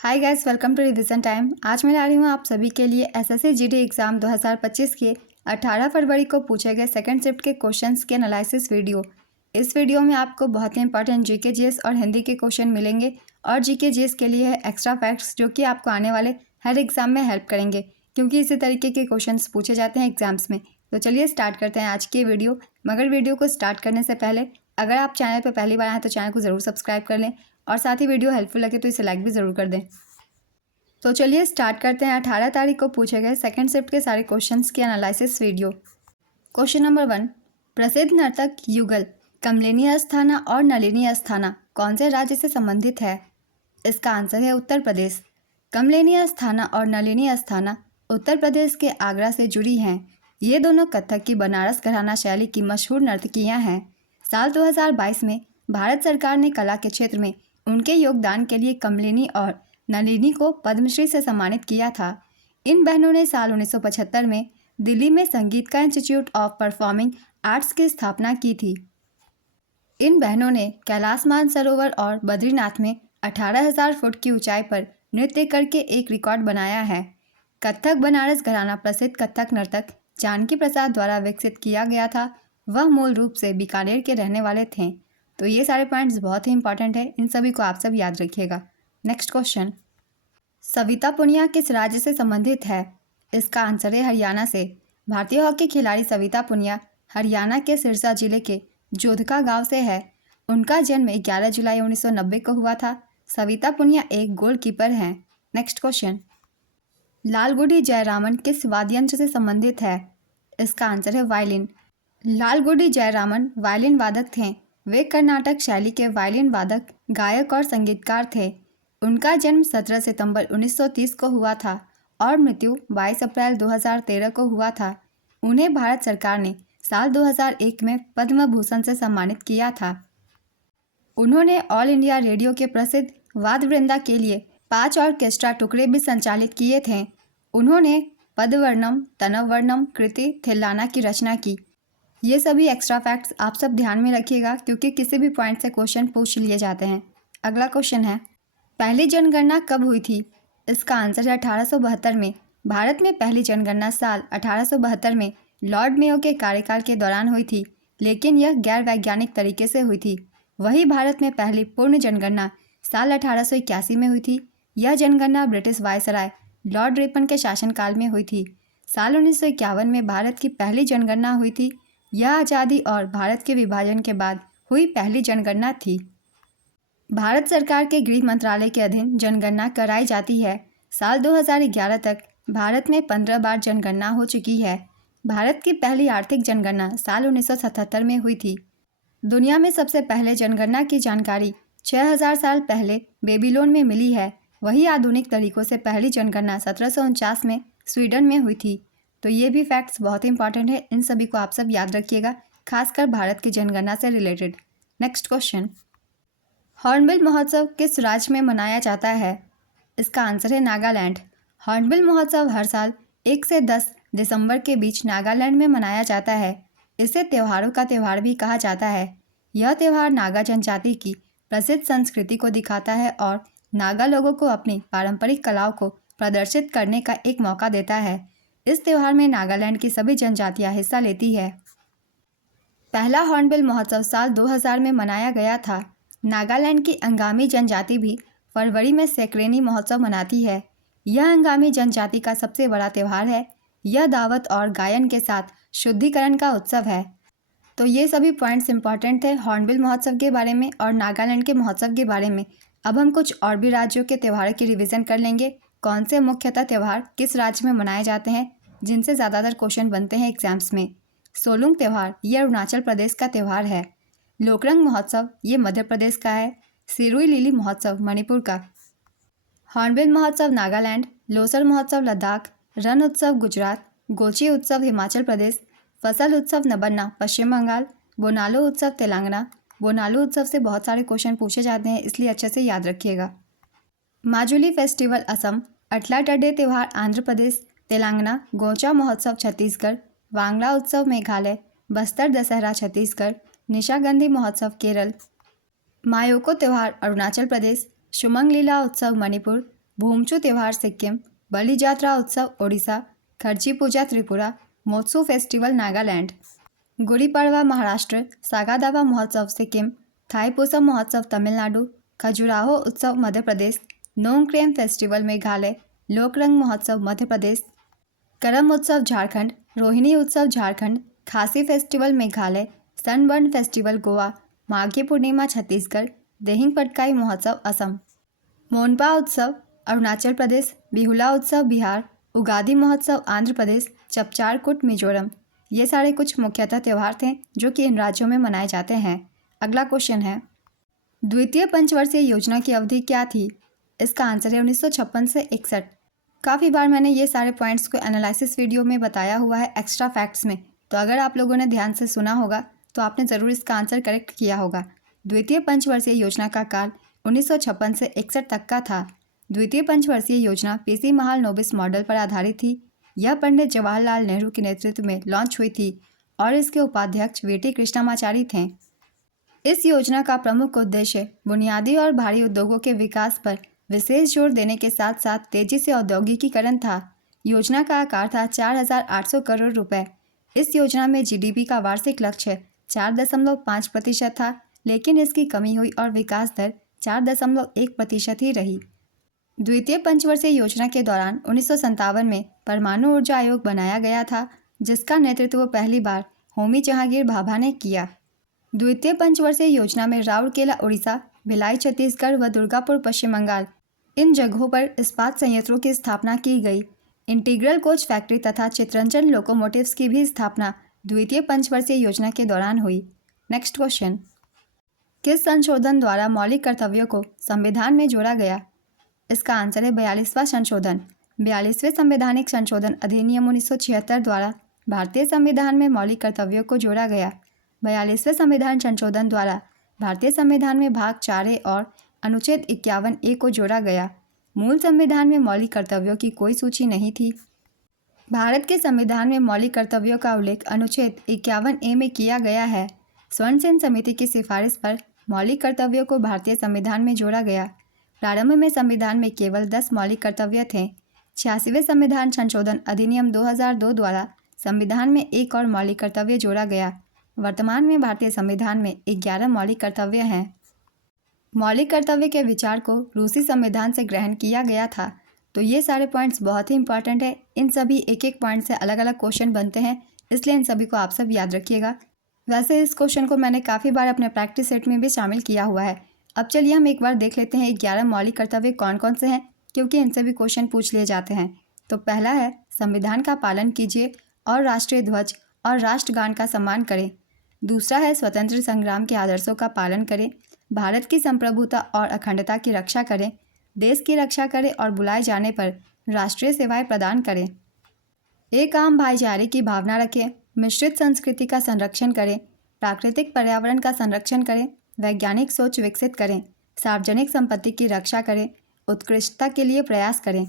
Hi guys, welcome to revision time. आज मैं ला रही हूँ आप सभी के लिए एसएससी जीडी एग्ज़ाम 2025 के 18 फरवरी को पूछे गए सेकंड शिफ्ट के क्वेश्चंस के एनालिसिस वीडियो। इस वीडियो में आपको बहुत ही इंपॉर्टेंट जीके जीएस और हिंदी के क्वेश्चन मिलेंगे और जीके जीएस के लिए है एक्स्ट्रा फैक्ट्स जो कि आपको आने वाले हर एग्ज़ाम में हेल्प करेंगे, क्योंकि इसी तरीके के क्वेश्चन पूछे जाते हैं एग्जाम्स में। तो चलिए स्टार्ट करते हैं आज की वीडियो। मगर वीडियो को स्टार्ट करने से पहले अगर आप चैनल पर पहली बार आए तो चैनल को ज़रूर सब्सक्राइब कर लें और साथ ही वीडियो हेल्पफुल लगे तो इसे लाइक भी ज़रूर कर दें। तो चलिए स्टार्ट करते हैं 18 तारीख को पूछे गए सेकंड शिफ्ट के सारे क्वेश्चंस की एनालिसिस वीडियो। क्वेश्चन नंबर 1, प्रसिद्ध नर्तक युगल कमलिनी अस्थाना और नलिनी अस्थाना कौन से राज्य से संबंधित है? इसका आंसर है उत्तर प्रदेश। कमलिनी अस्थाना और नलिनी अस्थाना उत्तर प्रदेश के आगरा से जुड़ी हैं। ये दोनों कथक की बनारस घराना शैली की मशहूर नर्तकियाँ हैं। साल 2022 में भारत सरकार ने कला के क्षेत्र में उनके योगदान के लिए कमलिनी और नलिनी को पद्मश्री से सम्मानित किया था। इन बहनों ने साल 1975 में दिल्ली में संगीत का इंस्टीट्यूट ऑफ परफॉर्मिंग आर्ट्स की स्थापना की थी। इन बहनों ने कैलाश मानसरोवर और बद्रीनाथ में 18,000 फुट की ऊंचाई पर नृत्य करके एक रिकॉर्ड बनाया है। कथक बनारस घराना प्रसिद्ध कथक नर्तक जानकी प्रसाद द्वारा विकसित किया गया था। वह मूल रूप से बीकानेर के रहने वाले थे। तो ये सारे पॉइंट्स बहुत ही इंपॉर्टेंट है, इन सभी को आप सब याद रखिएगा। नेक्स्ट क्वेश्चन, सविता पुनिया किस राज्य से संबंधित है? इसका आंसर है हरियाणा से। भारतीय हॉकी खिलाड़ी सविता पुनिया हरियाणा के सिरसा जिले के जोधका गांव से है। उनका जन्म 11 जुलाई 1990 को हुआ था। सविता पुनिया एक गोलकीपर हैं। नेक्स्ट क्वेश्चन, लालगुडी जयरामन किस वाद्य यंत्र से संबंधित है? इसका आंसर है वायलिन। लालगुडी जयरामन वायलिन वादक थे। वे कर्नाटक शैली के वायलिन वादक, गायक और संगीतकार थे। उनका जन्म 17 सितंबर 1930 को हुआ था और मृत्यु 22 अप्रैल 2013 को हुआ था। उन्हें भारत सरकार ने साल 2001 में पद्म भूषण से सम्मानित किया था। उन्होंने ऑल इंडिया रेडियो के प्रसिद्ध वाद्यवृंदा के लिए 5 ऑर्केस्ट्रा टुकड़े भी संचालित किए थे। उन्होंने पदवर्णम, तनवर्णम, कृति, थिल्लाना की रचना की। ये सभी एक्स्ट्रा फैक्ट्स आप सब ध्यान में रखिएगा, क्योंकि किसी भी पॉइंट से क्वेश्चन पूछ लिए जाते हैं। अगला क्वेश्चन है, पहली जनगणना कब हुई थी? इसका आंसर है 1872 में। भारत में पहली जनगणना साल 1872 में लॉर्ड मेयो के कार्यकाल के दौरान हुई थी, लेकिन यह गैर वैज्ञानिक तरीके से हुई थी। वहीं भारत में पहली पूर्ण जनगणना साल 1881 में हुई थी। यह जनगणना ब्रिटिश वायसराय लॉर्ड रिपन के शासनकाल में हुई थी। साल 1951 में भारत की पहली जनगणना हुई थी। यह आज़ादी और भारत के विभाजन के बाद हुई पहली जनगणना थी। भारत सरकार के गृह मंत्रालय के अधीन जनगणना कराई जाती है। साल 2011 तक भारत में 15 बार जनगणना हो चुकी है। भारत की पहली आर्थिक जनगणना साल 1977 में हुई थी। दुनिया में सबसे पहले जनगणना की जानकारी 6000 साल पहले बेबीलोन में मिली है। वही आधुनिक तरीकों से पहली जनगणना 1749 में स्वीडन में हुई थी। तो ये भी फैक्ट्स बहुत इंपॉर्टेंट है, इन सभी को आप सब याद रखिएगा, खासकर भारत की जनगणना से रिलेटेड। नेक्स्ट क्वेश्चन, हॉर्नबिल महोत्सव किस राज्य में मनाया जाता है? इसका आंसर है नागालैंड। हॉर्नबिल महोत्सव हर साल 1 से 10 दिसंबर के बीच नागालैंड में मनाया जाता है। इसे त्योहारों का त्यौहार भी कहा जाता है। यह त्यौहार नागा जनजाति की प्रसिद्ध संस्कृति को दिखाता है और नागा लोगों को अपनी पारंपरिक कलाओं को प्रदर्शित करने का एक मौका देता है। इस त्यौहार में नागालैंड की सभी जनजातियाँ हिस्सा लेती है। पहला हॉर्नबिल महोत्सव साल 2000 में मनाया गया था। नागालैंड की अंगामी जनजाति भी फरवरी में सैक्रेनी महोत्सव मनाती है। यह अंगामी जनजाति का सबसे बड़ा त्यौहार है। यह दावत और गायन के साथ शुद्धिकरण का उत्सव है। तो ये सभी पॉइंट्स इंपॉर्टेंट थे हॉर्नबिल महोत्सव के बारे में और नागालैंड के महोत्सव के बारे में। अब हम कुछ और भी राज्यों के त्योहारों की रिवीजन कर लेंगे। कौन से मुख्यतः त्यौहार किस राज्य में मनाए जाते हैं, जिनसे ज़्यादातर क्वेश्चन बनते हैं एग्जाम्स में। सोलुंग त्यौहार ये अरुणाचल प्रदेश का त्यौहार है। लोकरंग महोत्सव ये मध्य प्रदेश का है। सिरुई लिली महोत्सव मणिपुर का। हॉर्नबिल महोत्सव नागालैंड, लोसर महोत्सव लद्दाख, रण उत्सव गुजरात, गोची उत्सव हिमाचल प्रदेश, फसल उत्सव नबन्ना पश्चिम बंगाल, बोनालो उत्सव तेलंगाना। बोनालो उत्सव से बहुत सारे क्वेश्चन पूछे जाते हैं, इसलिए अच्छे से याद रखिएगा। माजुली फेस्टिवल असम, अटलाटडे त्यौहार आंध्र प्रदेश, तेलंगाना, गोचा महोत्सव छत्तीसगढ़, वांगला उत्सव मेघालय, बस्तर दशहरा छत्तीसगढ़, निशागंधी महोत्सव केरल, मायोको त्यौहार अरुणाचल प्रदेश, शुमंग लीला उत्सव मणिपुर, भूमचू त्योहार सिक्किम, बलि जात्रा उत्सव ओडिशा, खर्ची पूजा त्रिपुरा, मोत्सू फेस्टिवल नागालैंड। गुड़ी पड़वा महाराष्ट्र, सागादावा महोत्सव सिक्किम, थाईपुसम महोत्सव तमिलनाडु, खजुराहो उत्सव मध्य प्रदेश, नोंगक्रेम फेस्टिवल मेघालय, लोकरंग महोत्सव मध्य प्रदेश, करम उत्सव Jharkhand, Rohini Utsav Jharkhand, Khasi festival Meghalaya, Sunburn festival Goa, Maghi Purnima Chhattisgarh, Dehing Patkai Mahotsav Assam, Monpa उत्सव अरुणाचल प्रदेश, बिहुला उत्सव बिहार, उगादी महोत्सव आंध्र प्रदेश, चपचारकुट मिजोरम। ये सारे कुछ मुख्यतः त्यौहार थे जो कि इन राज्यों में मनाए जाते हैं। अगला क्वेश्चन है, द्वितीय पंचवर्षीय योजना की अवधि क्या थी? इसका आंसर है 1956 से 61। काफ़ी बार मैंने ये सारे पॉइंट्स को एनालिसिस वीडियो में बताया हुआ है एक्स्ट्रा फैक्ट्स में, तो अगर आप लोगों ने ध्यान से सुना होगा तो आपने ज़रूर इसका आंसर करेक्ट किया होगा। द्वितीय पंचवर्षीय योजना का काल 1956 से 61 तक का था। द्वितीय पंचवर्षीय योजना पीसी महालनोबिस मॉडल पर आधारित थी। यह पंडित जवाहरलाल नेहरू के नेतृत्व में लॉन्च हुई थी और इसके उपाध्यक्ष वीटी कृष्णमाचारी थे। इस योजना का प्रमुख उद्देश्य बुनियादी और भारी उद्योगों के विकास पर विशेष जोर देने के साथ साथ तेजी से औद्योगिकीकरण था। योजना का आकार था 4,800 करोड़ रुपए। इस योजना में जीडीपी का वार्षिक लक्ष्य 4.5% था, लेकिन इसकी कमी हुई और विकास दर 4.1% ही रही। द्वितीय पंचवर्षीय योजना के दौरान 1957 में परमाणु ऊर्जा आयोग बनाया गया था, जिसका नेतृत्व पहली बार होमी जहांगीर भाभा ने किया। द्वितीय पंचवर्षीय योजना में राउरकेला उड़ीसा, भिलाई छत्तीसगढ़ व दुर्गापुर पश्चिम बंगाल, इन जगहों पर इस्पात संयंत्रों की स्थापना की गई। इंटीग्रल कोच फैक्ट्री तथा चित्रंजन लोकोमोटिव्स की भी स्थापना द्वितीय पंचवर्षीय योजना के दौरान हुई। नेक्स्ट क्वेश्चन, किस संशोधन द्वारा मौलिक कर्तव्यों को संविधान में जोड़ा गया? इसका आंसर है 42वां संशोधन। 42वें संवैधानिक संशोधन अधिनियम 1976 द्वारा भारतीय संविधान में मौलिक कर्तव्यों को जोड़ा गया। 42वें संविधान संशोधन द्वारा भारतीय संविधान में भाग 4A और अनुच्छेद 51A को जोड़ा गया। मूल संविधान में मौलिक कर्तव्यों की कोई सूची नहीं थी। भारत के संविधान में मौलिक कर्तव्यों का उल्लेख अनुच्छेद 51A में किया गया है। स्वर्ण सेन समिति की सिफारिश पर मौलिक कर्तव्यों को भारतीय संविधान में जोड़ा गया। प्रारंभ में संविधान में केवल 10 मौलिक कर्तव्य थे। 86वें संविधान संशोधन अधिनियम 2002 द्वारा संविधान में एक और मौलिक कर्तव्य जोड़ा गया। वर्तमान में भारतीय संविधान में 11 मौलिक कर्तव्य हैं। मौलिक कर्तव्य के विचार को रूसी संविधान से ग्रहण किया गया था। तो ये सारे पॉइंट्स बहुत ही इंपॉर्टेंट है। इन सभी एक एक पॉइंट से अलग अलग क्वेश्चन बनते हैं, इसलिए इन सभी को आप सब याद रखिएगा। वैसे इस क्वेश्चन को मैंने काफ़ी बार अपने प्रैक्टिस सेट में भी शामिल किया हुआ है। अब चलिए हम एक बार देख लेते हैं 11 मौलिक कर्तव्य कौन कौन से हैं, क्योंकि इनसे भी क्वेश्चन पूछ लिए जाते हैं। तो पहला है, संविधान का पालन कीजिए और राष्ट्रीय ध्वज और राष्ट्रगान का सम्मान करें। दूसरा है, स्वतंत्र संग्राम के आदर्शों का पालन करें, भारत की संप्रभुता और अखंडता की रक्षा करें, देश की रक्षा करें और बुलाए जाने पर राष्ट्रीय सेवाएं प्रदान करें। एक आम भाईचारे की भावना रखें, मिश्रित संस्कृति का संरक्षण करें, प्राकृतिक पर्यावरण का संरक्षण करें, वैज्ञानिक सोच विकसित करें, सार्वजनिक संपत्ति की रक्षा करें, उत्कृष्टता के लिए प्रयास करें।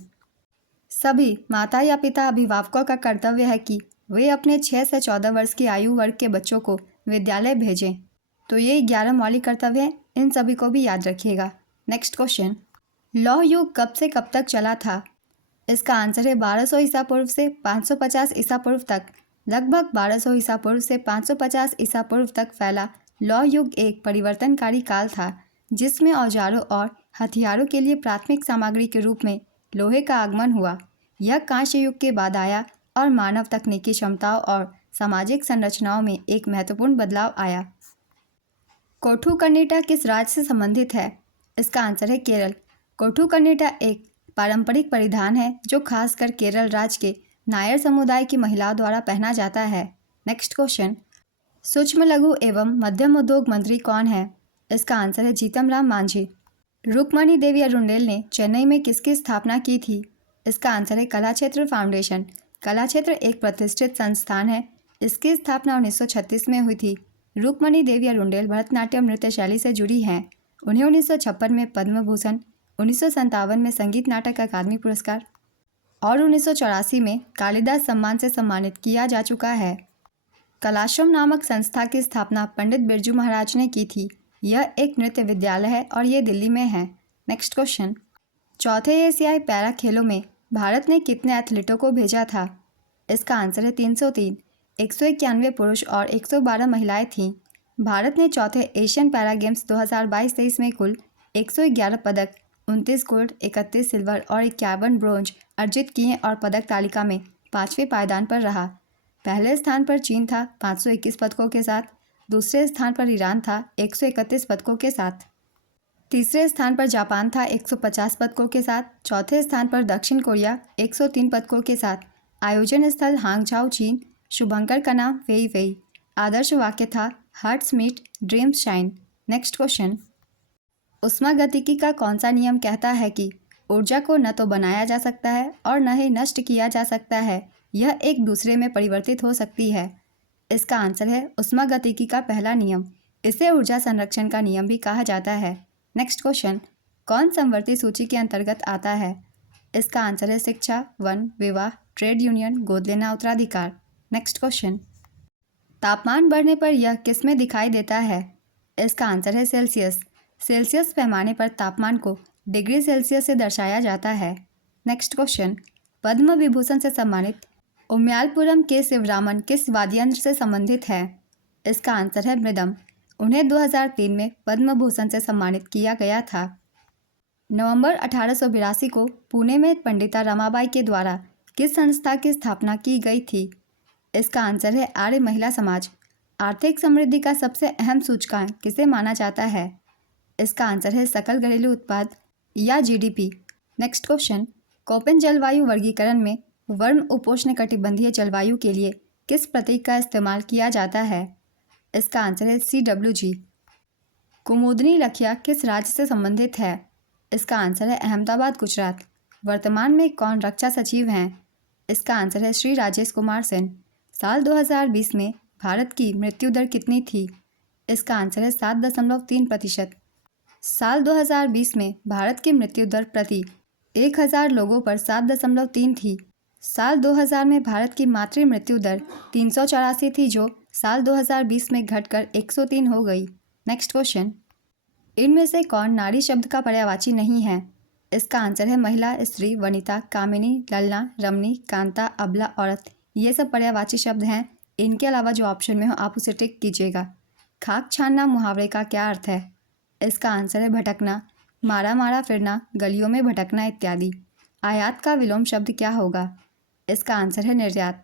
सभी माता या पिता अभिभावकों का कर्तव्य है कि वे अपने 6 से 14 वर्ष की आयु वर्ग के बच्चों को विद्यालय भेजें। तो ये 11 मौलिक कर्तव्य हैं, इन सभी को भी याद रखिएगा। नेक्स्ट क्वेश्चन, लौह युग कब से कब तक चला था? इसका आंसर है 1200 ईसा पूर्व से 550 ईसा पूर्व तक। लगभग 1200 ईसा पूर्व से 550 ईसा पूर्व तक फैला लौह युग एक परिवर्तनकारी काल था, जिसमें औजारों और हथियारों के लिए प्राथमिक सामग्री के रूप में लोहे का आगमन हुआ। यह कांस्य युग के बाद आया और मानव तकनीकी क्षमताओं और सामाजिक संरचनाओं में एक महत्वपूर्ण बदलाव आया। कोठू कन्निटा किस राज्य से संबंधित है? इसका आंसर है केरल। कोठू कन्निटा एक पारंपरिक परिधान है जो खासकर केरल राज्य के नायर समुदाय की महिलाओं द्वारा पहना जाता है। नेक्स्ट क्वेश्चन, सूक्ष्म लघु एवं मध्यम उद्योग मंत्री कौन है? इसका आंसर है जीतन राम मांझी। रुक्मणी देवी अरुंडेल ने चेन्नई में किसकी स्थापना की थी? इसका आंसर है कलाक्षेत्र फाउंडेशन। कलाक्षेत्र एक प्रतिष्ठित संस्थान है। इसकी स्थापना 1936 में हुई थी। रुक्मणी देवी अरुंडेल भरतनाट्यम नृत्य शैली से जुड़ी हैं। उन्हें 1956 में पद्म भूषण, 1957 में संगीत नाटक अकादमी पुरस्कार और 1984 में कालिदास सम्मान से सम्मानित किया जा चुका है। कलाश्रम नामक संस्था की स्थापना पंडित बिरजू महाराज ने की थी। यह एक नृत्य विद्यालय है और ये दिल्ली में है। नेक्स्ट क्वेश्चन, चौथे एशियाई पैरा खेलों में भारत ने कितने एथलीटों को भेजा था? इसका आंसर है 303। 191 पुरुष और 112 महिलाएं थीं। भारत ने चौथे एशियन पैरा गेम्स 2022-23 में कुल 111 पदक, 29 गोल्ड, 31 सिल्वर और 51 ब्रोंज अर्जित किए और पदक तालिका में 5वें पायदान पर रहा। पहले स्थान पर चीन था 521 पदकों के साथ, दूसरे स्थान पर ईरान था 131 पदकों के साथ, तीसरे स्थान पर जापान था 150 पदकों के साथ, चौथे स्थान पर दक्षिण कोरिया 103 पदकों के साथ। आयोजन स्थल हांगझाओ चीन। शुभंकर का नाम वेई वेई। आदर्श वाक्य था hearts meet dreams shine. Next question, ऊष्मागतिकी का कौन सा नियम कहता है कि ऊर्जा को न तो बनाया जा सकता है और न ही नष्ट किया जा सकता है, यह एक दूसरे में परिवर्तित हो सकती है? इसका आंसर है ऊष्मागतिकी का पहला नियम। इसे ऊर्जा संरक्षण का नियम भी कहा जाता है। नेक्स्ट क्वेश्चन, कौन समवर्ती सूची के अंतर्गत आता है? इसका आंसर है शिक्षा, वन, विवाह, ट्रेड यूनियन, गोद लेना, उत्तराधिकार। नेक्स्ट क्वेश्चन, तापमान बढ़ने पर यह किस में दिखाई देता है? इसका आंसर है सेल्सियस। सेल्सियस पैमाने पर तापमान को डिग्री सेल्सियस से दर्शाया जाता है। नेक्स्ट क्वेश्चन, पद्म विभूषण से सम्मानित उम्यालपुरम के शिवरामन किस वाद्ययंत्र से संबंधित है? इसका आंसर है मृदम। उन्हें 2003 में पद्म भूषण से सम्मानित किया गया था। नवंबर 1882 को पुणे में पंडिता रमाबाई के द्वारा किस संस्था की स्थापना की गई थी? इसका आंसर है आर्य महिला समाज। आर्थिक समृद्धि का सबसे अहम सूचकांक किसे माना जाता है? इसका आंसर है सकल घरेलू उत्पाद या जीडीपी। नेक्स्ट क्वेश्चन, कोपेन जलवायु वर्गीकरण में वर्म उपोष्णकटिबंधीय जलवायु के लिए किस प्रतीक का इस्तेमाल किया जाता है? इसका आंसर है CWG। कुमुदनी लखिया किस राज्य से संबंधित है? इसका आंसर है अहमदाबाद, गुजरात। वर्तमान में कौन रक्षा सचिव हैं? इसका आंसर है श्री राजेश कुमार सेन। साल 2020 में भारत की मृत्यु दर कितनी थी? इसका आंसर है 7.3%। साल 2020 में भारत की मृत्यु दर प्रति 1000 लोगों पर 7.3 थी। साल 2000 में भारत की मातृ मृत्यु दर 384 थी, जो साल 2020 में घटकर 103 हो गई। नेक्स्ट क्वेश्चन, इनमें से कौन नारी शब्द का पर्यायवाची नहीं है? इसका आंसर है महिला, स्त्री, वनिता, कामिनी, ललना, रमणी, कांता, अबला, औरत। ये सब पर्यायवाची शब्द हैं। इनके अलावा जो ऑप्शन में हो आप उसे टिक कीजिएगा। खाक छानना मुहावरे का क्या अर्थ है? इसका आंसर है भटकना, मारा मारा फिरना, गलियों में भटकना इत्यादि। आयात का विलोम शब्द क्या होगा? इसका आंसर है निर्यात।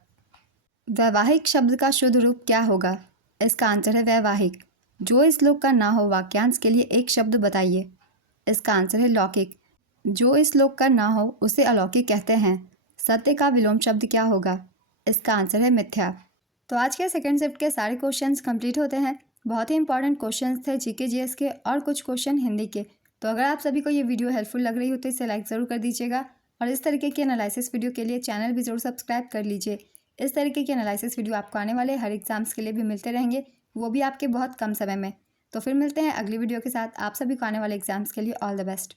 वैवाहिक शब्द का शुद्ध रूप क्या होगा? इसका आंसर है वैवाहिक। जो श्लोक का ना हो वाक्यांश के लिए एक शब्द बताइए। इसका आंसर है लौकिक। जो श्लोक का ना हो उसे अलौकिक कहते हैं। सत्य का विलोम शब्द क्या होगा? इसका आंसर है मिथ्या। तो आज के सेकंड शिफ्ट के सारे क्वेश्चंस कंप्लीट होते हैं। बहुत ही इंपॉर्टेंट क्वेश्चंस थे जीके जीएस के और कुछ क्वेश्चन हिंदी के। तो अगर आप सभी को ये वीडियो हेल्पफुल लग रही हो तो इसे लाइक ज़रूर कर दीजिएगा और इस तरीके की एनालिसिस वीडियो के लिए चैनल भी ज़रूर सब्सक्राइब कर लीजिए। इस तरीके की एनालिसिस वीडियो आपको आने वाले हर एग्जाम्स के लिए भी मिलते रहेंगे, वो भी आपके बहुत कम समय में। तो फिर मिलते हैं अगली वीडियो के साथ। आप सभी को आने वाले एग्जाम्स के लिए ऑल द बेस्ट।